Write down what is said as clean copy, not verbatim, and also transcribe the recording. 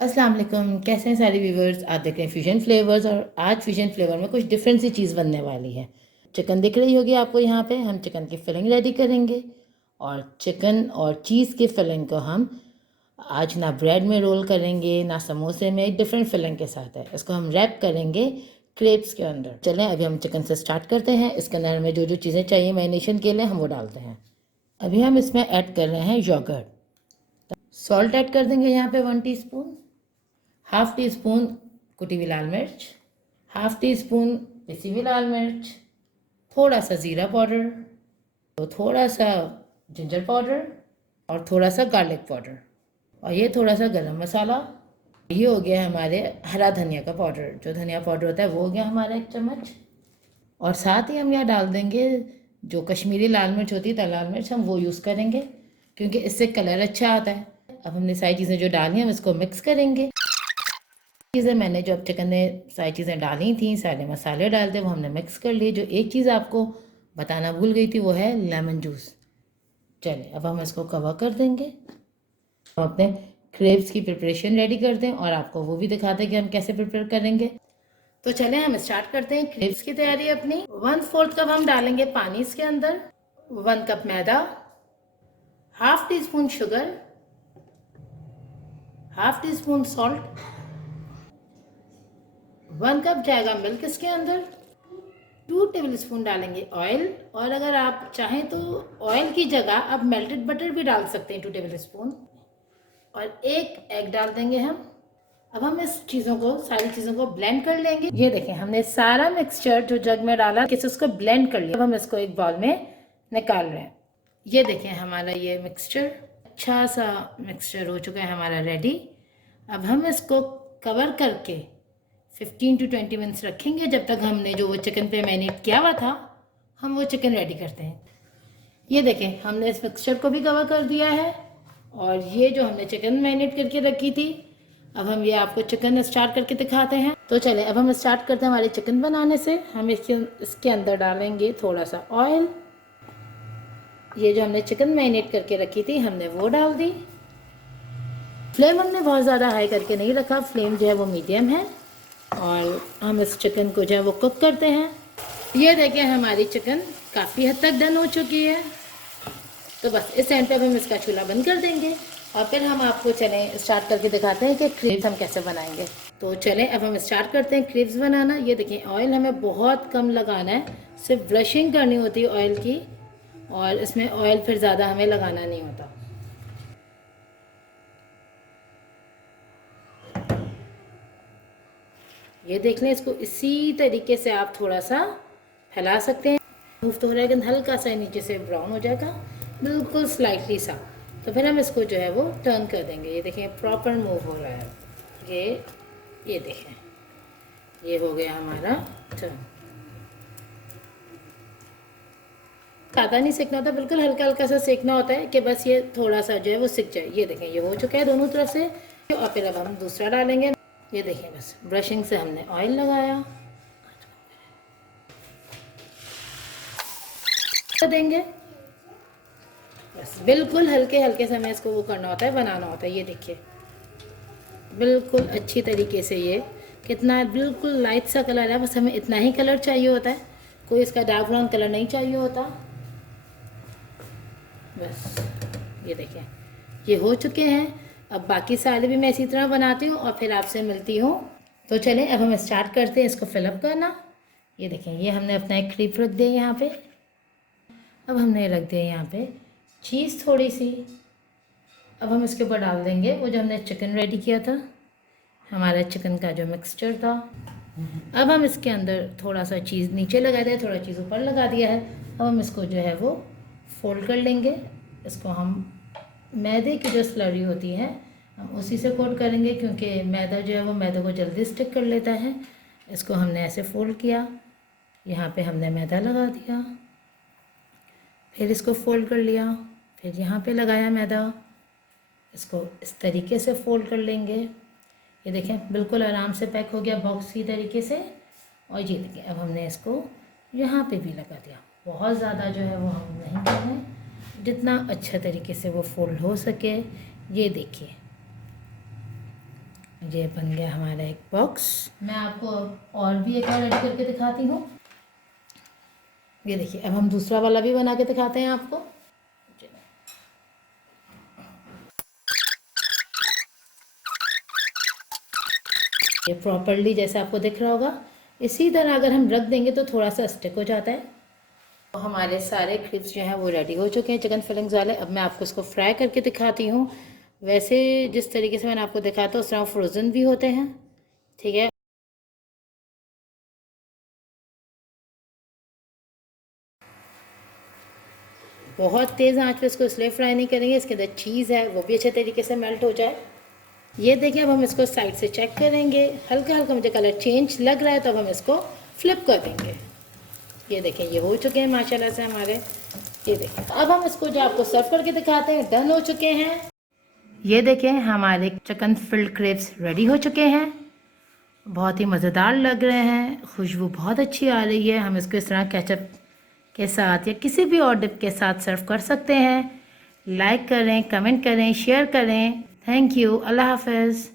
अस्सलाम वालेकुम, कैसे हैं सारे व्यूवर्स। आप देख रहे हैं फ्यूजन फ्लेवर्स और आज फ्यूजन फ्लेवर में कुछ डिफरेंट सी चीज़ बनने वाली है। चिकन दिख रही होगी आपको, यहाँ पे हम चिकन की फिलिंग रेडी करेंगे और चिकन और चीज़ की फिलिंग को हम आज ना ब्रेड में रोल करेंगे ना समोसे में, एक डिफरेंट फिलिंग के साथ है। इसको हम रैप करेंगे क्रेप्स के अंदर। चलें अभी हम चिकन से स्टार्ट करते हैं। इसके अंदर हमें जो जो चीज़ें चाहिए मैरिनेशन के लिए हम वो डालते हैं। अभी हम इसमें ऐड कर रहे हैं योगर्ट। सॉल्ट ऐड कर देंगे यहाँ पे 1 टीस्पून, हाफ टी स्पून कुटी हुई लाल मिर्च, हाफ टी स्पून पिसी हुई लाल मिर्च, थोड़ा सा ज़ीरा पाउडर, तो थोड़ा सा जिंजर पाउडर और थोड़ा सा गार्लिक पाउडर और ये थोड़ा सा गरम मसाला। ये हो गया हमारे हरा धनिया का पाउडर, जो धनिया पाउडर होता है वो हो गया हमारा 1 चम्मच। और साथ ही हम यहाँ डाल देंगे जो कश्मीरी लाल मिर्च होती है, लाल मिर्च हम वो यूज़ करेंगे क्योंकि इससे कलर अच्छा आता है। अब हमने सारी चीज़ें जो डाली हैं हम इसको मिक्स करेंगे। चीज़ें मैंने जो अब चिकन में सारी चीज़ें डाली थी, सारे मसाले डाल थे, वो हमने मिक्स कर लिए। जो एक चीज़ आपको बताना भूल गई थी वो है लेमन जूस। चलिए अब हम इसको कवर कर देंगे। हम अपने क्रेब्स की प्रिपरेशन रेडी करते हैं और आपको वो भी दिखाते हैं कि हम कैसे प्रिपेयर करेंगे। तो चलें हम स्टार्ट करते हैं क्रेब्स की तैयारी अपनी। 1/4 कप हम डालेंगे पानी इसके अंदर, 1 कप मैदा, half teaspoon sugar, half teaspoon salt, 1 cup जाएगा मिल्क इसके अंदर, 2 टेबल स्पून डालेंगे ऑयल। और अगर आप चाहें तो ऑयल की जगह आप मेल्टेड बटर भी डाल सकते हैं 2 टेबल स्पून। और 1 एग डाल देंगे हम। अब हम इस चीज़ों को, सारी चीज़ों को ब्लेंड कर लेंगे। ये देखें हमने सारा मिक्सचर जो जग में डाला किसी उसको ब्लेंड कर लिया। अब हम इसको एक बाउल में निकाल रहे हैं। ये देखें हमारा ये मिक्सचर, अच्छा सा मिक्सचर हो चुका है हमारा रेडी। अब हम इसको कवर करके 15 to 20 मिनट्स रखेंगे, जब तक हमने जो वो चिकन पे मैरिनेट किया हुआ था हम वो चिकन रेडी करते हैं। ये देखें हमने इस मिक्सचर को भी कवर कर दिया है और ये जो हमने चिकन मैरिनेट करके रखी थी, अब हम ये आपको चिकन स्टार्ट करके दिखाते हैं। तो चले अब हम स्टार्ट करते हैं हमारे चिकन बनाने से। हम इसके अंदर डालेंगे थोड़ा सा ऑयल। ये जो हमने चिकन मैरिनेट करके रखी थी हमने वो डाल दी। फ्लेम हमने बहुत ज़्यादा हाई करके नहीं रखा, फ्लेम जो है वो मीडियम है और हम इस चिकन को जो है वो कुक करते हैं। ये देखिए हमारी चिकन काफ़ी हद तक डन हो चुकी है। तो बस इस टाइम पे अब हम इसका चूल्हा बंद कर देंगे और फिर हम आपको चलें स्टार्ट करके दिखाते हैं कि क्रीब्स हम कैसे बनाएंगे। तो चलें अब हम स्टार्ट करते हैं क्रीब्स बनाना। ये देखिए ऑयल हमें बहुत कम लगाना है, सिर्फ ब्रशिंग करनी होती है ऑयल की और इसमें ऑयल फिर ज़्यादा हमें लगाना नहीं होता। ये देख लें, इसको इसी तरीके से आप थोड़ा सा फैला सकते हैं। मूव तो हो रहा है लेकिन हल्का सा नीचे से ब्राउन हो जाएगा, बिल्कुल स्लाइटली सा। तो फिर हम इसको जो है वो टर्न कर देंगे। ये देखें प्रॉपर मूव हो रहा है। ये देखें ये हो गया हमारा टर्न। ज़्यादा नहीं सेकना होता, बिल्कुल हल्का हल्का सा सेकना होता है कि बस ये थोड़ा सा जो है वो सिक जाए। ये देखें ये हो चुका है दोनों तरफ से। और फिर अब हम दूसरा डालेंगे। ये देखिए बस ब्रशिंग से हमने ऑयल लगाया देंगे। बस बिल्कुल हल्के हल्के से हमें इसको वो करना होता है, बनाना होता है। ये देखिए बिल्कुल अच्छी तरीके से, ये कितना बिल्कुल लाइट सा कलर है, बस हमें इतना ही कलर चाहिए होता है, कोई इसका डार्क ब्राउन कलर नहीं चाहिए होता। बस ये देखिए ये हो चुके हैं। अब बाकी सारे भी मैं इसी तरह बनाती हूँ और फिर आपसे मिलती हूँ। तो चलें अब हम स्टार्ट करते हैं इसको फिलअप करना। ये देखें ये हमने अपना एक क्रीप रख दिया यहाँ पे। अब हमने रख दिया यहाँ पे चीज़ थोड़ी सी। अब हम इसके ऊपर डाल देंगे वो जो हमने चिकन रेडी किया था, हमारा चिकन का जो मिक्सचर था। अब हम इसके अंदर थोड़ा सा चीज़ नीचे लगा दिया, थोड़ा चीज़ ऊपर लगा दिया है। अब हम इसको जो है वो फोल्ड कर लेंगे। इसको हम मैदे की जो स्लरी होती है हम उसी से कोट करेंगे क्योंकि मैदा जो है वो मैदे को जल्दी स्टिक कर लेता है। इसको हमने ऐसे फोल्ड किया, यहाँ पे हमने मैदा लगा दिया, फिर इसको फोल्ड कर लिया, फिर यहाँ पे लगाया मैदा। इसको इस तरीके से फोल्ड कर लेंगे। ये देखें बिल्कुल आराम से पैक हो गया बॉक्स की तरीके से। और ये देखिए अब हमने इसको यहाँ पे भी लगा दिया। बहुत ज़्यादा जो है वो हम नहीं कर रहे हैं, जितना अच्छा तरीके से वो फोल्ड हो सके। ये देखिए ये बन गया हमारा एक बॉक्स। मैं आपको और भी एक और रेडी करके दिखाती हूँ। ये देखिए, अब हम दूसरा वाला भी बना के दिखाते हैं आपको। ये प्रॉपरली जैसे आपको दिख रहा होगा, इसी तरह अगर हम रख देंगे तो थोड़ा सा स्टिक हो जाता है। तो हमारे सारे क्रिप्स जो हैं वो रेडी हो चुके हैं चिकन फिलिंग्स वाले। अब मैं आपको इसको फ्राई करके दिखाती हूँ। वैसे जिस तरीके से मैंने आपको दिखाया था उस तरह फ्रोज़न भी होते हैं, ठीक है। बहुत तेज़ आंच पे इसको इसलिए फ्राई नहीं करेंगे, इसके अंदर चीज़ है वो भी अच्छे तरीके से मेल्ट हो जाए। ये देखिए, अब हम इसको साइड से चेक करेंगे। हल्का हल्का मुझे कलर चेंज लग रहा है, तो अब हम इसको फ्लिप कर देंगे। ये देखें, ये हो चुके हैं माशाल्लाह से हमारे। ये देखें, अब हम इसको जो आपको सर्व करके दिखाते हैं, डन हो चुके हैं। ये देखें, हमारे चिकन फिल्ड क्रिप्स रेडी हो चुके हैं। बहुत ही मज़ेदार लग रहे हैं, खुशबू बहुत अच्छी आ रही है। हम इसको इस तरह केचप के साथ या किसी भी और डिप के साथ सर्व कर सकते हैं। लाइक करें, कमेंट करें, शेयर करें। Thank you. अल्लाह हाफ़िज़।